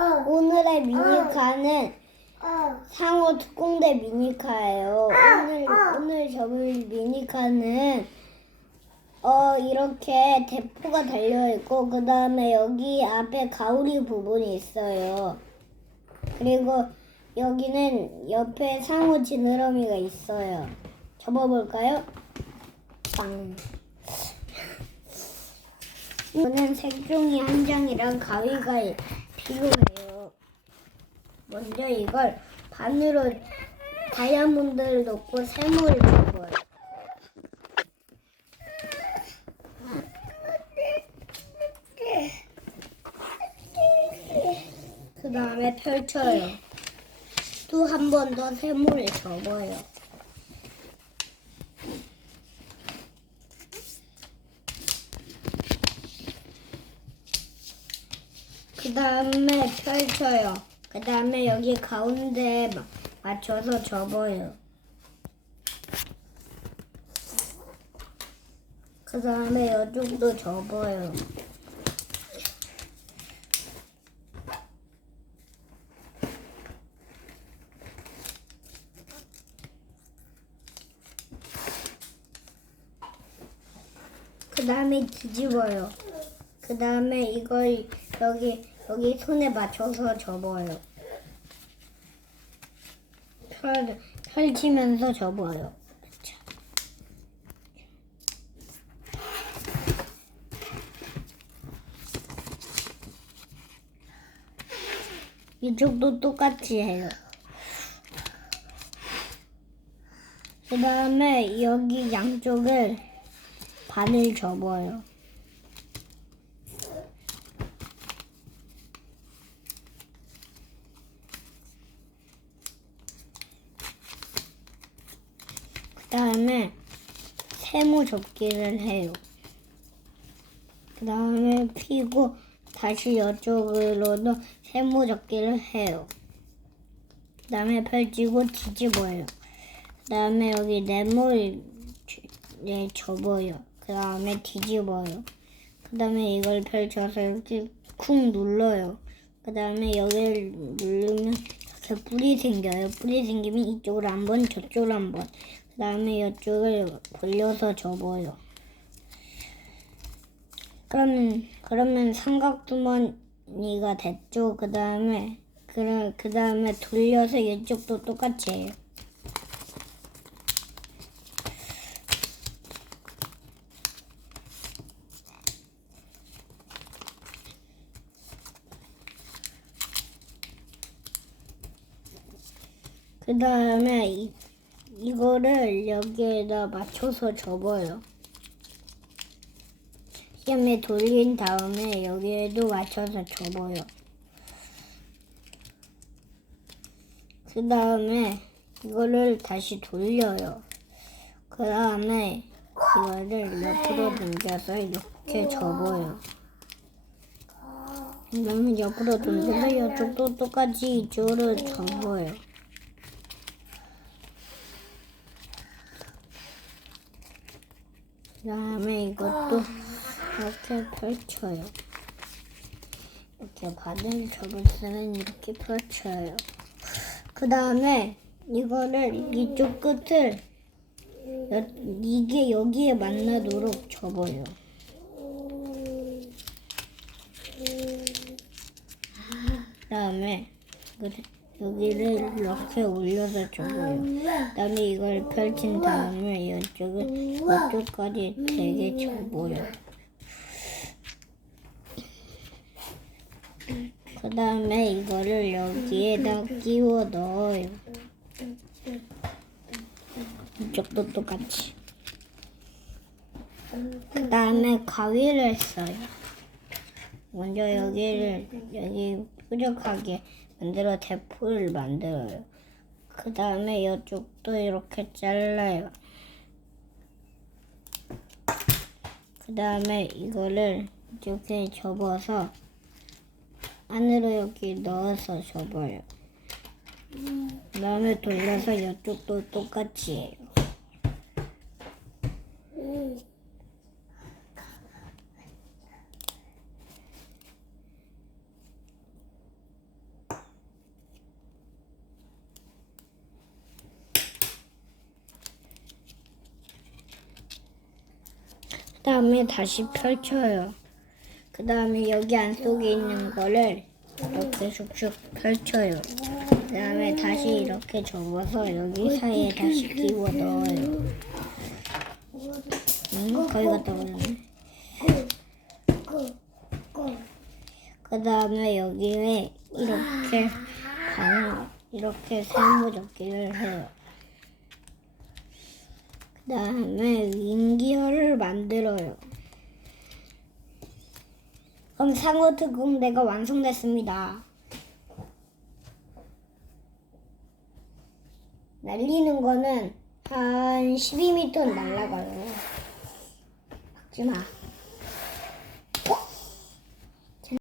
오늘의 미니카는 상어 특공대 미니카예요. 오늘 오늘 접을 미니카는 어 이렇게 대포가 달려 있고 그 다음에 여기 앞에 가오리 부분이 있어요. 그리고 여기는 옆에 상어 지느러미가 있어요. 접어볼까요? 빵. 이거는 색종이 한 장이랑 가위가 필요해요. 먼저 이걸 반으로 다이아몬드를 넣고 세모를 접어요. 그 다음에 펼쳐요. 또 한 번 더 세모를 접어요. 그 다음에 펼쳐요. 그 다음에 여기 가운데에 마- 맞춰서 접어요. 그 다음에 이쪽도 접어요. 그 다음에 뒤집어요. 그 다음에 이걸 여기 여기 손에 맞춰서 접어요. 펼 펼치면서 접어요. 자. 이쪽도 똑같이 해요. 그 다음에 여기 양쪽을 반을 접어요. 다음에 세모 접기를 해요. 그 다음에 피고 다시 이쪽으로도 세모 접기를 해요. 그 다음에 펼치고 뒤집어요. 그 다음에 여기 네모를 네, 접어요. 그 다음에 뒤집어요. 그 다음에 이걸 펼쳐서 이렇게 쿵 눌러요. 그 다음에 여기를 누르면 이렇게 뿔이 생겨요. 뿔이 생기면 이쪽으로 한 번, 저쪽으로 한 번. 그 다음에 이쪽을 벌려서 접어요. 그러면, 그러면 삼각주머니가 됐죠. 그 다음에, 그, 그 다음에 돌려서 이쪽도 똑같이 해요. 그 다음에 이, 이거를 여기에다 맞춰서 접어요. 시험에 돌린 다음에 여기에도 맞춰서 접어요. 그 다음에 이거를 다시 돌려요. 그 다음에 이거를 옆으로 당겨서 이렇게 접어요. 그러면 옆으로 돌려서 이쪽도 똑같이 이쪽으로 접어요. 다음에 이것도 이렇게 펼쳐요. 이렇게 바늘 접을 때는 이렇게 펼쳐요. 그 다음에 이거를 이쪽 끝을 여- 이게 여기에 만나도록 접어요. 그 다음에 이거를 여기를 이렇게 올려서 접어요. 그다음에 이걸 펼친 다음에 이쪽을 이쪽까지 되게 접어요. 그 다음에 이거를 여기에다 끼워 넣어요. 이쪽도 똑같이. 그 다음에 가위를 써요. 먼저 여기를 여기 뾰족하게 만들어 대포를 만들어요. 그 다음에 이쪽도 이렇게 잘라요. 그 다음에 이거를 이렇게 접어서 안으로 여기 넣어서 접어요. 그 다음에 돌려서 이쪽도 똑같이 해요. 다음에 다시 펼쳐요. 그 다음에 여기 안 속에 있는 거를 이렇게 슉슉 펼쳐요. 그 다음에 다시 이렇게 접어서 여기 사이에 다시 끼워 넣어요. 음, 거의 갔다 오네. 그 다음에 여기에 이렇게 반, 이렇게 세모 접기를 해요. 그 다음에 윙기어를 만들어요. 그럼 상어 특공대가 완성됐습니다. 날리는 거는 한 12m 날아가요. 막지 마.